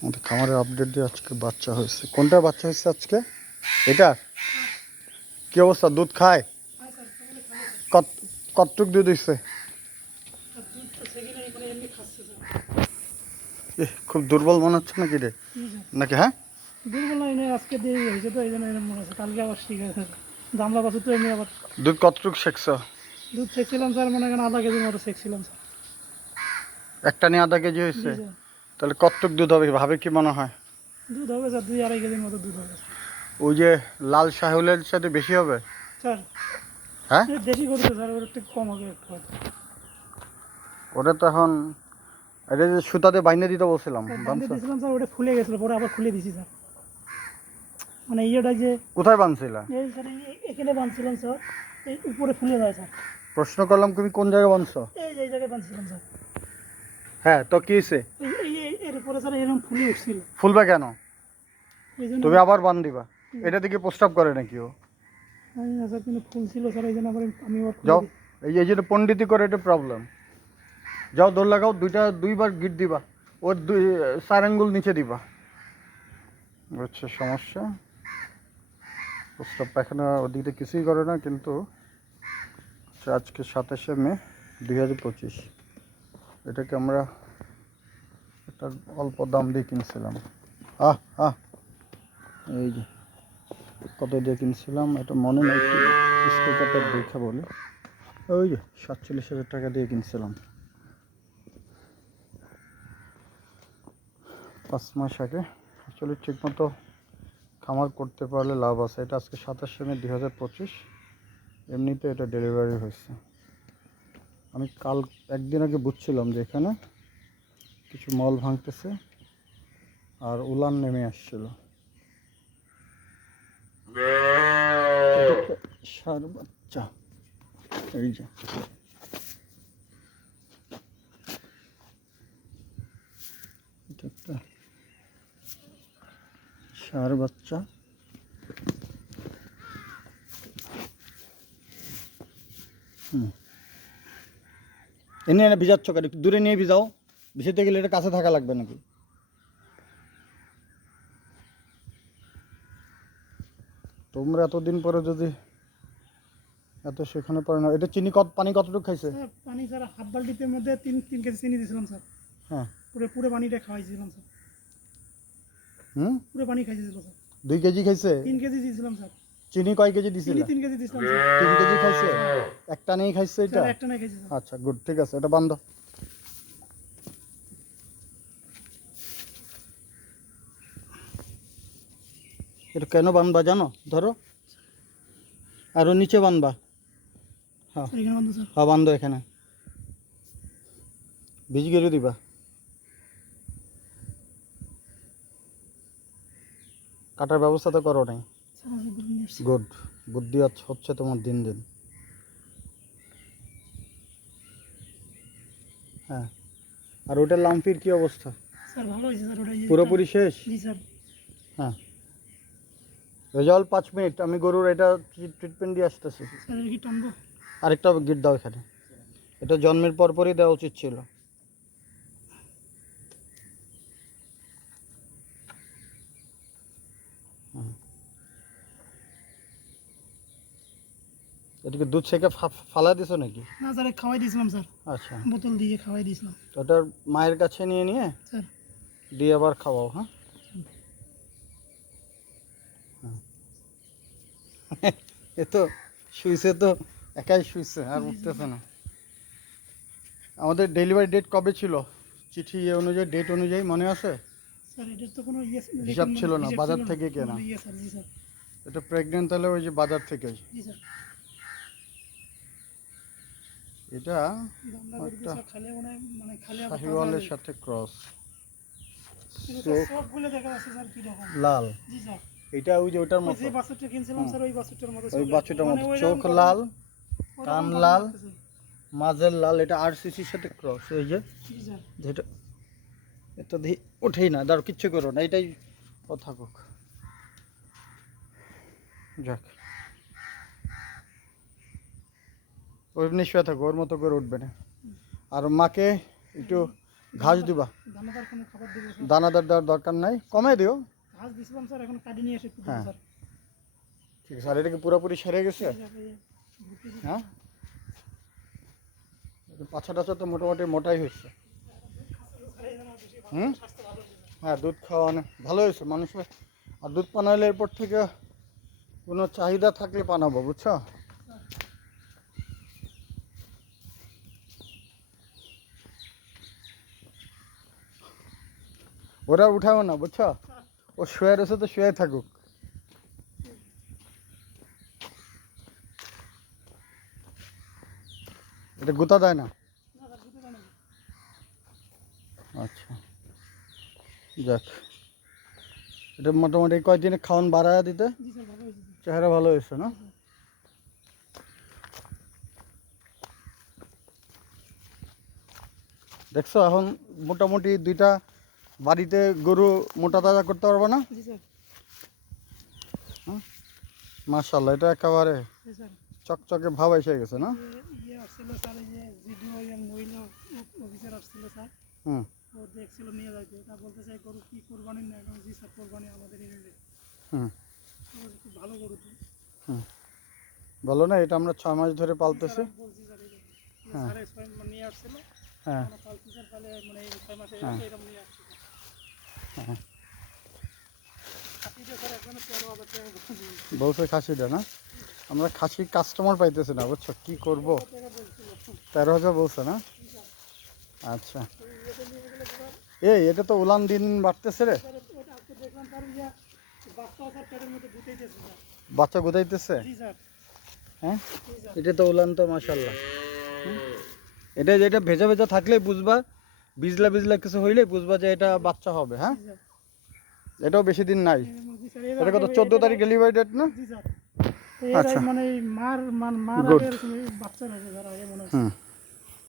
আমাদের খামারের আপডেট দিয়ে আজকে বাচ্চা হয়েছে। কোনটা বাচ্চা হয়েছে আজকে? এটা কি অবস্থা? দুধ খায়? কত কতটুক দুধ হয়েছে? খুব দুর্বল মনে হচ্ছে নাকি রে? নাকি? হ্যাঁ, দুর্বল নয়, আজকে দেরি হয়েছে তো এই জন্য এরকম মনে হচ্ছে। কালকে আবার ঠিক আছে। জামলা বাছুর তো এমনি আবার দুধ কতটুক শেখছ? দুধ সেকছিলাম স্যার, মনে করেন আধা কেজির মতো সেকছিলাম স্যার। একটা নিয়ে আধা কেজি হয়েছে? জি স্যার। তাহলে কতটুক দুধ হবে ভাবে কি মনে হয়? দুধ হবে স্যার 2-2.5 কেজির মতো দুধ হবে ওই যে লাল শাহুলের সাথে বেশি হবে? স্যার। হ্যাঁ, দেশি করছে স্যার, ওর একটু কম হবে একটু হয়তো। ওটা তো এখন এটা যে সুতাতে বাইনে দিতে বলছিলাম, বাঁধতে দিয়েছিলাম স্যার, ওটা ফুলে গেছিলো, পরে আবার খুলে দিছি স্যার। মানে ইয়েটা যে কোথায় বাঁধছিলা? এই স্যার এখানে বাঁধছিলাম স্যার, এই উপরে ফুলে যায় স্যার। প্রশ্ন করলাম তুমি কোন জায়গায় বাঁধছো? এই জায়গায় বাঁধছিলাম স্যার। হ্যাঁ, তো কি হয়েছে? এর উপরে স্যার এরকম ফুলে উঠছিল, ফুলবে কেন? এই জন্য তুমি আবার বান দিবা। এটা দিকে প্রস্তাব করে নাকি ও? স্যার কিন্তু ফুল ছিল স্যার, এই জন্য আবার আমি আবার খুলে যাও, দিই। এই জন্য পণ্ডিতি করে এটা প্রবলেম। যাও দৌড় লাগাও, দুইবার গিট দিবা, ওর 4 আঙ্গুল নিচে দিবা। বুঝছে সমস্যা? প্রস্তাব পায়খানা ওদিকে কিছুই করে না, কিন্তু আজকে 27শে মে 2025। এটাকে আমরা একটা অল্প দাম দিয়ে কিনছিলাম। এই যে কত দিয়ে কিনছিলাম এটা মনে নেই, একটু স্টিকারটা দেখে বলি। ওই যে 47,000 টাকা দিয়ে কিনছিলাম 5 মাস আগে। আসলে ঠিকমতো খামার করতে পারলে লাভ আছে। এটা আজকে 27শে মে 2025। এমনিতে এটা ডেলিভারি হয়েছে। আমি কাল একদিন আগে বুঝছিলাম যে এখানে কিছু মল ভাঙতেছে আর উলান নেমে আসছিল। ষাঁড় বাচ্চা, এই যে এটা একটা ষাঁড় বাচ্চা। এনে এনে ভিজাচ্ছ কেন? একটু দূরে নিয়ে ভিজাও। ভিজাতে গেলে এটা কাছে থাকা লাগবে নাকি? তোমরা এতদিন পরে যদি এত সেখানে পারে না। এটা পানি কতটুকু খাইছে? স্যার পানি স্যার হাফ বালতির মধ্যে 3 কেজি চিনি দিয়েছিলাম স্যার। হ্যাঁ, পুরো পানিটা খাওয়াইছিলাম স্যার। পুরো পানি খাইছিল স্যার। 2 কেজি খাইছে? 3 কেজি দিয়েছিলাম স্যার। চিনি কয় কেজি দিছিল? 3 কেজি দিয়েছিলাম স্যার। 3 কেজি খাইছে? একটা নেই খাইছে এটা? স্যার একটা নাই খাইছে স্যার। আচ্ছা, গুড, ঠিক আছে, এটা বন্ধ। এটা কেন বানবা জানো? ধরো, আরো নিচে বানবা। হ্যাঁ স্যার এখানে বন্ধ স্যার। হ্যাঁ, বান্ধ এখানে। বীজ গেড়ে দিবা। কাটার ব্যবস্থা তো করো নাই। স্যার আমার গরু নিয়ে আসছে। গুড, বুদ্ধি হচ্ছে তোমার দিন দিন। হ্যাঁ, আর ওটার লাম্পির কি অবস্থা? স্যার ভালো হয়েছে স্যার, ওটা পুরোপুরি শেষ? জি স্যার। হ্যাঁ, রেজাল্ট 5 মিনিট। আমি গরুর এটা ট্রিটমেন্ট দিয়ে আসতেছি। স্যার এর কি টানবো? আরেকটা গিট দাও এখানে। এটা জন্মের পরপরই দেওয়া উচিত ছিল। এটাকে দুধ ছেঁকে ফালা দিছো নাকি? না স্যার খাওয়াই দিয়েছিলাম স্যার, আচ্ছা, বোতল দিয়ে খাওয়াই দিয়েছিলাম ওটার মায়ের কাছে নিয়ে স্যার। দিয়ে আবার খাওয়াও। হ্যাঁ, এ তো শুইছে, তো একাই শুইছে, আর উঠতেছে না। আমাদের ডেলিভারি ডেট কবে ছিল? চিঠি অনুযায়ী, ডেট অনুযায়ী মনে আছে? স্যার এটার তো কোনো হিসাব ছিল না, বাজার থেকে কেনা। স্যার। জি স্যার। এটা প্রেগনেন্ট হলে ওই যে বাজার থেকে। জি স্যার। এটা গামলা গরু একটা স্যার খালি মানে খালি আবার শাহিওয়ালের সাথে ক্রস। সবগুলো দেখা যাচ্ছে স্যার কি রকম লাল। জি স্যার। এটা ওই যে ওটার মতো, যে বাছুরটা কিনছিলাম স্যার ওই বাছুরটার মতো, ওই বাছুরটার মতো। মানে চোখ লাল, কান লাল, মাঝের লাল। এটা আরসিসির সাথে ক্রস। এই যে জি স্যার। যেটা এটা দিয়ে ওঠেই না, দাঁড়ো, কিচ্ছু করো না, এটাই ও থাকুক। যাক, ওই এমনি শুয়ে থাকো, ওর মতো করে উঠবে না। আর মাকে একটু ঘাস দিবা? দানাদার কোনো খাবার দেবো স্যার? দানাদার দেওয়ার দরকার নাই, কমে দিও। ঘাস দিছিলাম স্যার, এখন কাটি নিয়ে এসে একটু দেবো হ্যাঁ। স্যার। ঠিক আছে, আর এটা কি পুরোপুরি সেরে গেছে? এই যে ভর্তি দিচ্ছি। হ্যাঁ, পাছা টাছা তো মোটামুটি মোটাই হয়েছে। হুম, হ্যাঁ, দুধ খাওয়া অনেক ভালো হয়েছে মানুষের। আর দুধ পানাইলে এরপর থেকে কোনো চাহিদা থাকলে পানাবো, বুঝছো? ওরা উঠাবো না, বুঝছো? ও শুয়ে রয়েছে তো শুয়ে থাকুক। এটা গুতা দেয় না? না স্যার, দুটো দানা। আচ্ছা, যাক, এটা মোটামুটি কয়েকদিনে খাওয়ান বাড়ায় দিতে জি স্যার, ভালো হয়েছে স্যার। চেহারা ভালো হয়েছে না? দেখছো এখন মোটামুটি দুইটা বাড়িতে গরু মোটা তাজা করতে পারবো না? জি স্যার। মাশাআল্লাহ, এটা একেবারে জি স্যার। চকচকে ভাব এসে গেছে না? ইয়ে আসছিল স্যার, এই যে জিডিও মহিলা অফিসার আসছিল স্যার, হুম ও দেখছিল নিয়ে যাইতে, তা বলতেছে গরু কি কোরবানি না? এখন জি স্যার, কোরবানি আমাদের এনে হুম খুব ভালো গরু তো। হুম, বলো না, এটা আমরা 6 মাস ধরে পালতেছি। স্যার, আমি বলছি স্যার, এই যে হ্যাঁ। স্যার ছয় নিয়ে আসছিল, হ্যাঁ আমরা পালছি স্যার, তাহলে মানে এই 6 মাসে হ্যাঁ। এরকম নিয়ে আসছি স্যার। হ্যাঁ, খাসিটা স্যার একজনের 13,000 টাকা বলছিল। বলছে খাসিটা না? আমরা খাসি কাস্টমার পাইতেছি না, বুঝছো? কি করব? 13,000 টাকা বলছিল। 13,000 বলছে না? আচ্ছা, এই ইয়েতে নিয়ে গেলে স্যার, এটা তো উলান দিন বাড়তেছে রে। স্যার ওটা আজকে দেখলাম স্যার, ইয়া বাচ্চাও স্যার পেটের মধ্যে ঢুকেইতেছে স্যার। বাচ্চা গোদাইতেছে। জি স্যার। হ্যাঁ, জি স্যার। এটা তো উলান তো মাশাআল্লাহ। এটা যেটা ভেজা ভেজা থাকলেই বুঝবা, বিজলা বিজলা কিছু হইলেই বুঝবা যে এটা বাচ্চা হবে। হ্যাঁ, জি স্যার। এটাও বেশি দিন নাই। জি স্যার, এটা কত, 14 তারিখ ডেলিভারি ডেট না? জি স্যার। তো এর আচ্ছা। মানে মার Good. আগে এরকম বাচ্চা লাগে স্যার, আগে মনে হচ্ছে। হুম